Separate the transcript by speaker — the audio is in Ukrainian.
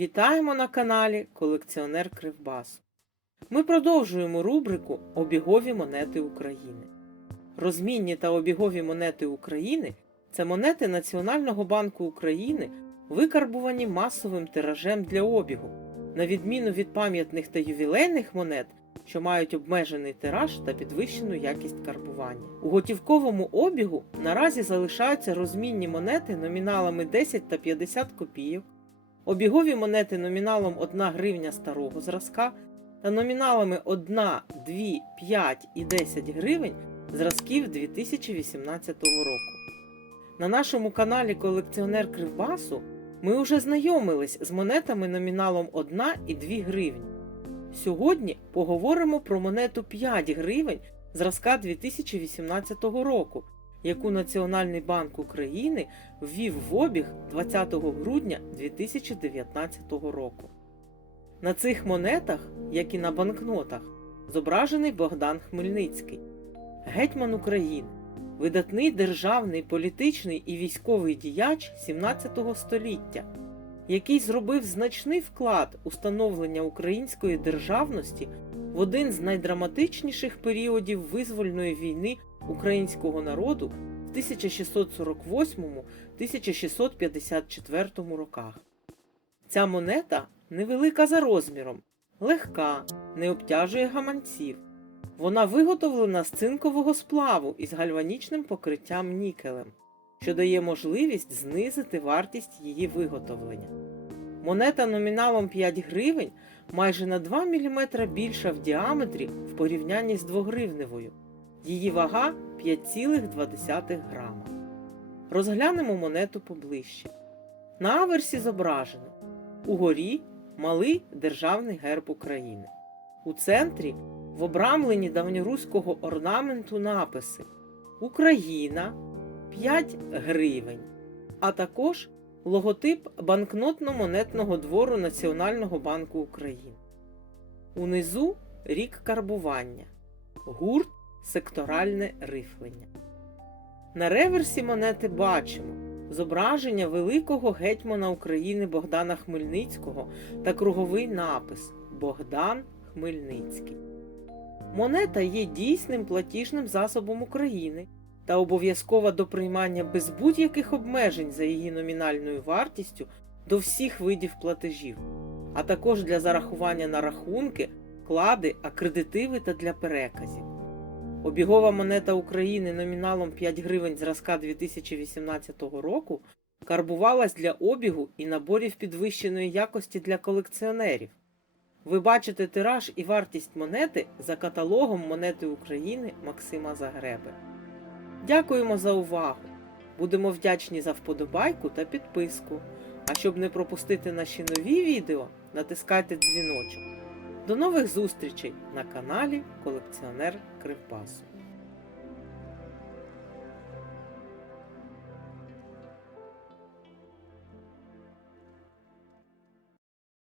Speaker 1: Вітаємо на каналі Колекціонер Кривбасу. Ми продовжуємо рубрику Обігові монети України. Розмінні та обігові монети України це монети Національного банку України, викарбувані масовим тиражем для обігу, на відміну від пам'ятних та ювілейних монет, що мають обмежений тираж та підвищену якість карбування. У готівковому обігу наразі залишаються розмінні монети номіналами 10 та 50 копійок, обігові монети номіналом 1 гривня старого зразка та номіналами 1, 2, 5 і 10 гривень зразків 2018 року. На нашому каналі Колекціонер Кривбасу ми вже знайомились з монетами номіналом 1 і 2 гривні. Сьогодні поговоримо про монету 5 гривень зразка 2018 року, яку Національний банк України ввів в обіг 20 грудня 2019 року. На цих монетах, як і на банкнотах, зображений Богдан Хмельницький, гетьман України, видатний державний, політичний і військовий діяч 17 століття, який зробив значний вклад у становлення української державності в один з найдраматичніших періодів визвольної війни українського народу в 1648-1654 роках. Ця монета невелика за розміром, легка, не обтяжує гаманців. Вона виготовлена з цинкового сплаву із гальванічним покриттям нікелем, що дає можливість знизити вартість її виготовлення. Монета номіналом 5 гривень майже на 2 мм більша в діаметрі в порівнянні з 2-гривневою. Її вага 5,2 грама. Розглянемо монету поближче. На аверсі зображено угорі малий державний герб України. У центрі в обрамленні давньоруського орнаменту написи Україна 5 гривень, а також логотип банкнотно-монетного двору Національного банку України. Унизу рік карбування, гурт секторальне рифлення. На реверсі монети бачимо зображення великого гетьмана України Богдана Хмельницького та круговий напис Богдан Хмельницький. Монета є дійсним платіжним засобом України та обов'язкова до приймання без будь-яких обмежень за її номінальною вартістю до всіх видів платежів, а також для зарахування на рахунки, вклади, акредитиви та для переказів. Обігова монета України номіналом 5 гривень зразка 2018 року карбувалась для обігу і наборів підвищеної якості для колекціонерів. Ви бачите тираж і вартість монети за каталогом монети України Максима Загреби. Дякуємо за увагу! Будемо вдячні за вподобайку та підписку. А щоб не пропустити наші нові відео, натискайте дзвіночок. До нових зустрічей на каналі Колекціонер Кривбасу.